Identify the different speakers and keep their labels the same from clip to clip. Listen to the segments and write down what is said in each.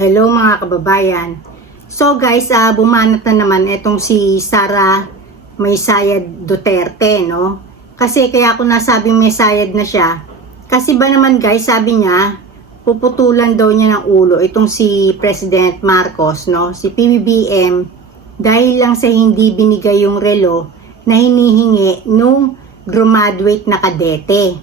Speaker 1: Hello mga kababayan. So guys, ah bumanat na naman itong si Sara Maysayad Duterte, no? Kasi kaya ako nasabing Maysayad na siya. Kasi ba naman guys, sabi niya, puputulan daw niya ng ulo itong si President Marcos, no? Si PBBM, dahil lang sa hindi binigay yung relo na hinihingi nung graduate na kadete.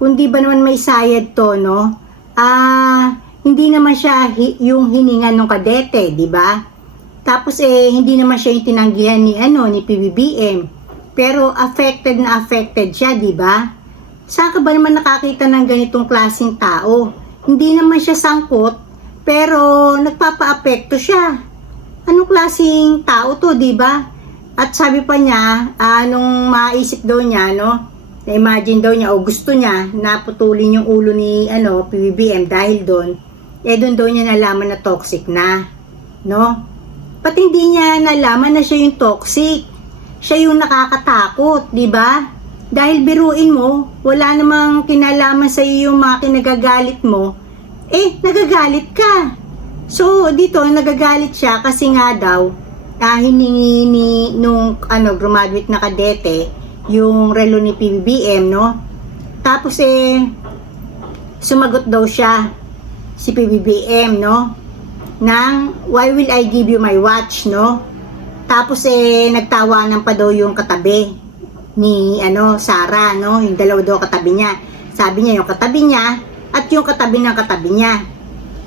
Speaker 1: Kundi ba naman may sayad to, no? Ah, hindi naman siya hi- yung hininga ng kadete, di ba? Tapos eh, hindi naman siya yung tinanggihan ni, ano, ni PBBM. Pero affected na affected siya, di ba? Saan ka ba naman nakakita ng ganitong klaseng tao? Hindi naman siya sangkot, pero nagpapa-apekto siya. Anong klaseng tao to, di ba? At sabi pa niya, anong maisip daw niya, no? Na-imagine daw niya o gusto niya na putulin yung ulo ni ano, PBBM dahil doon, eh doon daw niya nalaman na toxic na. No? Pati hindi niya nalaman na siya yung toxic. Siya yung nakakatakot, di ba? Dahil biruin mo, wala namang kinalaman sa iyo yung mga kinagagalit mo, eh, nagagalit ka. So, dito, nagagalit siya kasi nga daw, ah, hiningi ni nung ano, graduate na kadete, yung relo ni PBBM, no? Tapos eh, sumagot daw siya, si PBBM, no? Nang, why will I give you my watch, no? Tapos eh, nagtawanan pa daw yung katabi ni, ano, Sara, no? Yung dalawa daw katabi niya. Sabi niya yung katabi niya at yung katabi ng katabi niya.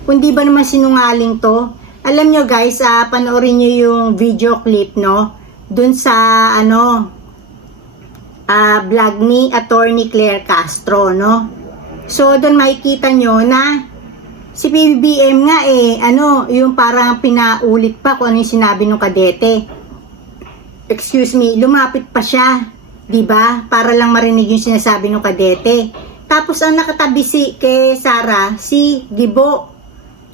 Speaker 1: Kung di ba naman sinungaling to, alam nyo guys, ah, panoorin nyo yung video clip, no? Dun sa, ano, ah, vlog ni Attorney Claire Castro, no? So, doon makikita nyo na si PBBM nga eh, ano, yung parang pinaulit pa kung ano yung sinabi ng kadete. Excuse me, lumapit pa siya, 'di ba? Para lang marinig yung sinasabi ng kadete. Tapos ang nakatabi si kay Sara, si Gibo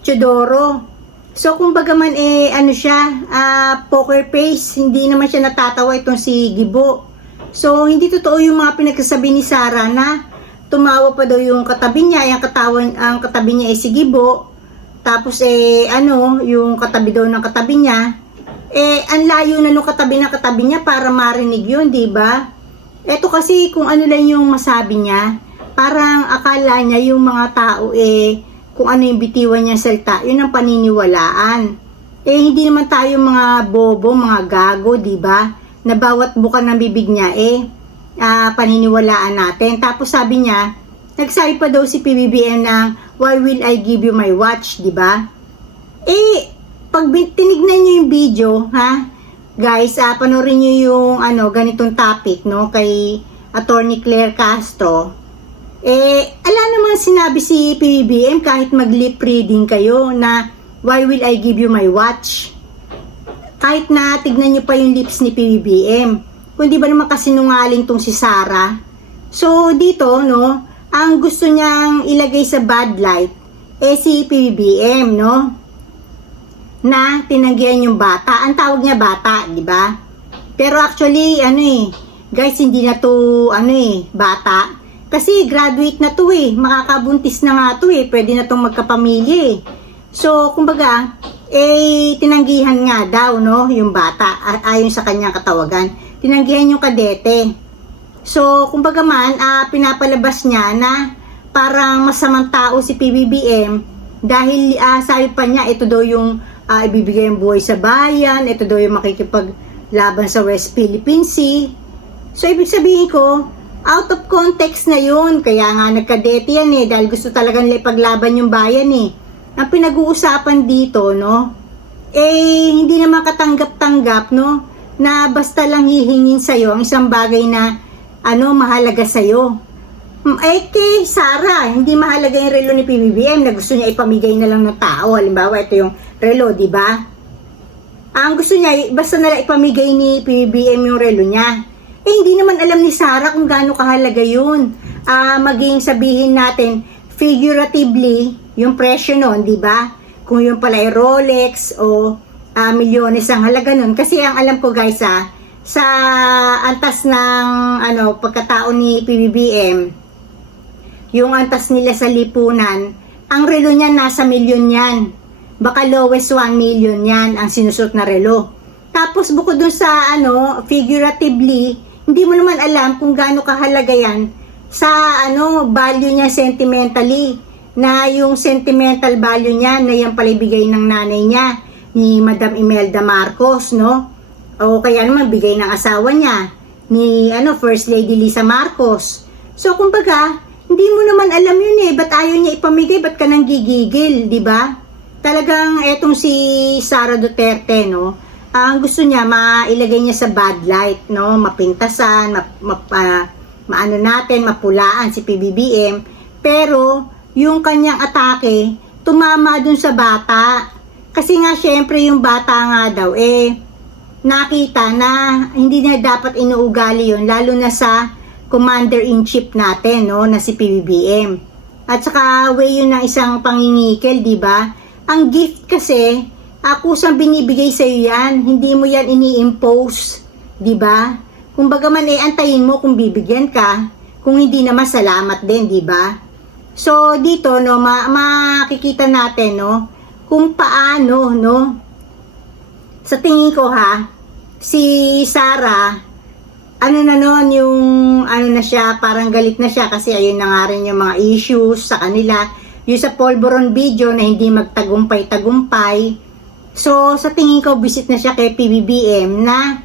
Speaker 1: Chodoro. So kumbaga man eh ano siya, ah, poker face, hindi naman siya natatawa itong si Gibo. So hindi totoo yung mga pinagsasabi ni Sara na tumawa pa daw yung katabi niya, yung katawan, ang katabi niya ay si Gibo. Tapos eh ano, yung katabi daw ng katabi niya, eh ang layo na nung katabi ng katabi niya para marinig yun, di ba? Eto kasi kung ano lang yung masabi niya, parang akala niya yung mga tao eh kung ano yung bitiwan niya salita, yun ang paniniwalaan. Eh hindi naman tayo mga bobo, mga gago, di ba? Na bawat buka ng bibig niya eh ah, paniniwalaan natin. Tapos sabi niya, nagsabi pa daw si PBBM ng why will I give you my watch, di ba? Eh, pag tinignan niyo yung video, ha? Guys, ah, panoorin niyo yung ano, ganitong topic, no, kay Attorney Claire Castro. Eh, ala naman sinabi si PBBM kahit mag-lip reading kayo na why will I give you my watch? Kahit na tignan niyo pa yung lips ni PBBM. Kung di ba naman kasinungaling tong si Sarah. So, dito, no, ang gusto niyang ilagay sa bad light, eh si PBBM, no? Na tinanggihan yung bata. Ang tawag niya bata, di ba? Pero actually, ano eh, guys, hindi na to, ano eh, bata. Kasi graduate na to eh, makakabuntis na nga to eh, pwede na tong magkapamilya eh. So, kumbaga, eh, tinanggihan nga daw, no, yung bata, a- ayon sa kanyang katawagan. Tinanggihan yung kadete. So, kumbaga man, ah, pinapalabas niya na parang masamang tao si PBBM dahil ah, sabi pa niya, ito daw yung ah, ibibigay ng buhay sa bayan, ito daw yung makikipaglaban sa West Philippine Sea. So, ibig sabihin ko, out of context na yun. Kaya nga nagkadete yan eh, dahil gusto talagang ipaglaban yung bayan eh. Ang pinag-uusapan dito, no, eh, hindi naman katanggap-tanggap, no, na basta lang hihingin sa'yo ang isang bagay na, ano, mahalaga sa'yo. Mm, Eh, kay Sara, hindi mahalaga yung relo ni PBBM na gusto niya ipamigay na lang ng tao. Halimbawa, ito yung relo, di ba? Ang gusto niya, basta na ipamigay ni PBBM yung relo niya. Eh, hindi naman alam ni Sara kung gaano kahalaga yun. Ah, maging sabihin natin, figuratively, yung presyo nun, di ba? Kung yung pala ay Rolex o ah, milyones ang halaga nun. Kasi ang alam ko guys ah, sa antas ng ano, pagkatao ni PBBM, yung antas nila sa lipunan, ang relo niya nasa milyon yan. baka lowest 1 million yan ang sinusot na relo. Tapos bukod dun sa ano, figuratively, hindi mo naman alam kung gaano kahalaga yan sa ano, value niya sentimentally na yung sentimental value niya na yan pala bigay ng nanay niya ni Madam Imelda Marcos, no? O kaya naman bigay ng asawa niya ni ano First Lady Lisa Marcos. So kumbaga, hindi mo naman alam yun eh, ba't ayaw niya ipamigay, ba't ka nang gigigil, di ba? Talagang etong si Sara Duterte, no? Ang gusto niya, mailagay niya sa bad light, no? Mapintasan, map, map, ah, maano natin, mapulaan si PBBM. Pero, yung kanyang atake, tumama dun sa bata. Kasi nga, syempre, yung bata nga daw, eh, nakita na hindi na dapat inuugali yun, lalo na sa commander-in-chief natin, no, na si PBBM. At saka, way yun ng isang pangingikil, di ba? Ang gift kasi, ako kusang binibigay sa'yo yan, hindi mo yan ini-impose, di ba? Kung man eh, antayin mo kung bibigyan ka, kung hindi naman salamat din, di ba? So, dito, no, ma makikita natin, no, kung paano, no, sa tingin ko ha, si Sarah, ano na noon yung ano na siya, parang galit na siya kasi ayun na nga rin yung mga issues sa kanila. Yung sa Polvoron video na hindi magtagumpay-tagumpay. So, sa tingin ko, visit na siya kay PBBM na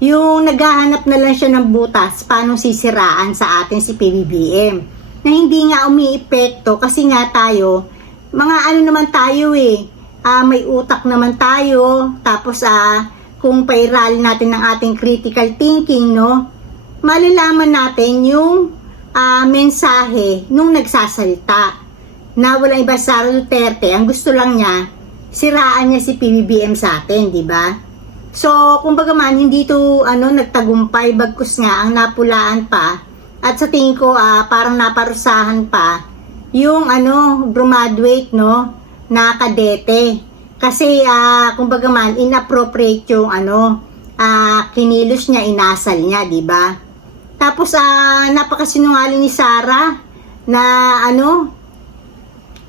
Speaker 1: yung naghahanap na lang siya ng butas paano sisiraan sa atin si PBBM. Na hindi nga umiipekto kasi nga tayo, mga ano naman tayo eh, ah, may utak naman tayo, tapos ah, kung pairal natin ng ating critical thinking, no, malalaman natin yung ah, mensahe nung nagsasalita na walang iba Sara Duterte, ang gusto lang niya, siraan niya si PBBM sa atin, di ba? So, kumbaga man, hindi to ano, nagtagumpay, bagkus nga, ang napulaan pa, at sa tingin ko, ah, parang naparusahan pa, yung ano, graduate, no, na kadete. Kasi, ah, kumbaga man, inappropriate yung ano, ah, kinilos niya, inasal niya, di ba? Tapos, ah, napakasinungaling ni Sarah na ano,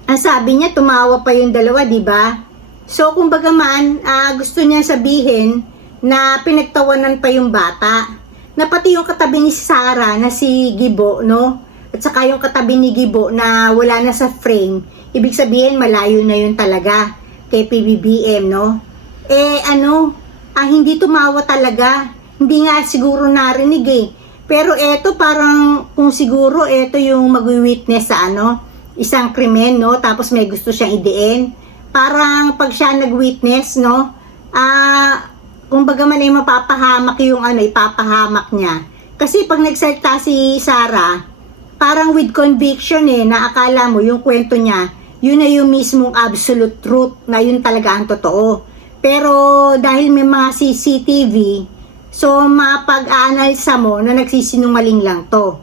Speaker 1: ang sabi niya, tumawa pa yung dalawa, di ba? So, kumbaga man, ah, gusto niya sabihin na pinagtawanan pa yung bata. Na pati yung katabi ni Sarah na si Gibo, no? At saka yung katabi ni Gibo na wala na sa frame, ibig sabihin malayo na yun talaga kay PBBM, no? Eh, ano, ah, hindi tumawa talaga. Hindi nga siguro narinig eh. Pero eto parang kung siguro eto yung mag-witness sa ano, isang krimen, no? Tapos may gusto siyang idiin. Parang pag siya nag-witness, no? Ah, kumbaga man ay mapapahamak yung ano, ipapahamak niya. Kasi pag nagsalita si Sarah, parang with conviction eh, na akala mo yung kwento niya, yun na yung mismong absolute truth na yun talaga ang totoo. Pero dahil may mga CCTV, so mapag-aanalisa mo na nagsisinungaling lang to.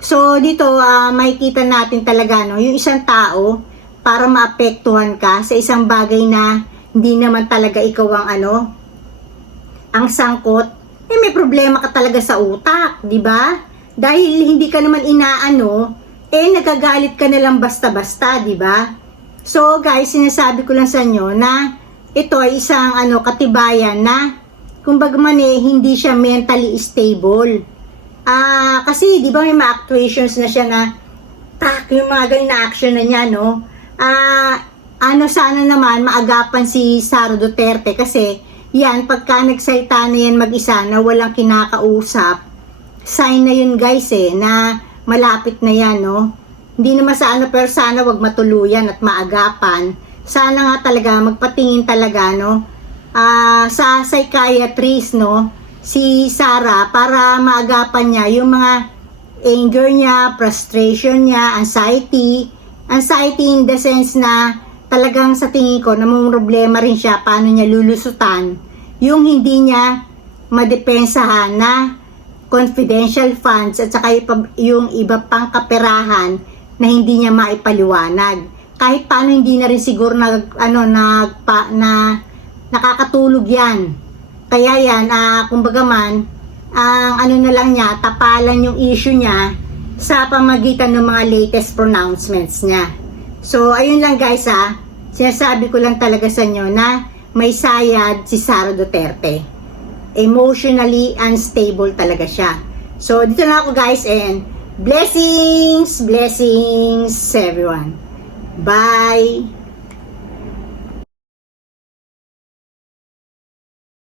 Speaker 1: So dito ah, makikita natin talaga no, yung isang tao para maapektuhan ka sa isang bagay na hindi naman talaga ikaw ang ano, ang sangkot, eh may problema ka talaga sa utak, di ba? Dahil hindi ka naman inaano, eh nagagalit ka na lang basta-basta, di ba? So guys, sinasabi ko lang sa inyo na ito ay isang ano katibayan na kumbaga man eh hindi siya mentally stable. Ah, kasi 'di ba may mga actuations na siya na tak yung mga ganyan na action na niya, no? Ah, ano sana naman maagapan si Sara Duterte kasi yan, pagka nagsalita na yan mag-isa na walang kinakausap, sign na yun guys eh, na malapit na yan, no? Hindi naman sana, pero sana wag matuluyan at maagapan. Sana nga talaga, magpatingin talaga, no? Ah, sa psychiatrist, no? Si Sarah, para maagapan niya yung mga anger niya, frustration niya, anxiety. Anxiety in the sense na talagang sa tingin ko, namang problema rin siya paano niya lulusutan yung hindi niya madepensahan na confidential funds at saka yung iba pang kaperahan na hindi niya maipaliwanag. Kahit paano hindi na rin siguro nag, ano, nagpa, na nakakatulog yan. Kaya yan, ah, kumbaga man, ang ano na lang niya, tapalan yung issue niya sa pamagitan ng mga latest pronouncements niya. So, ayun lang guys ha. Sinasabi ko lang talaga sa inyo na may sayad si Sara Duterte. Emotionally unstable talaga siya. So, dito na ako guys and blessings, blessings everyone. Bye!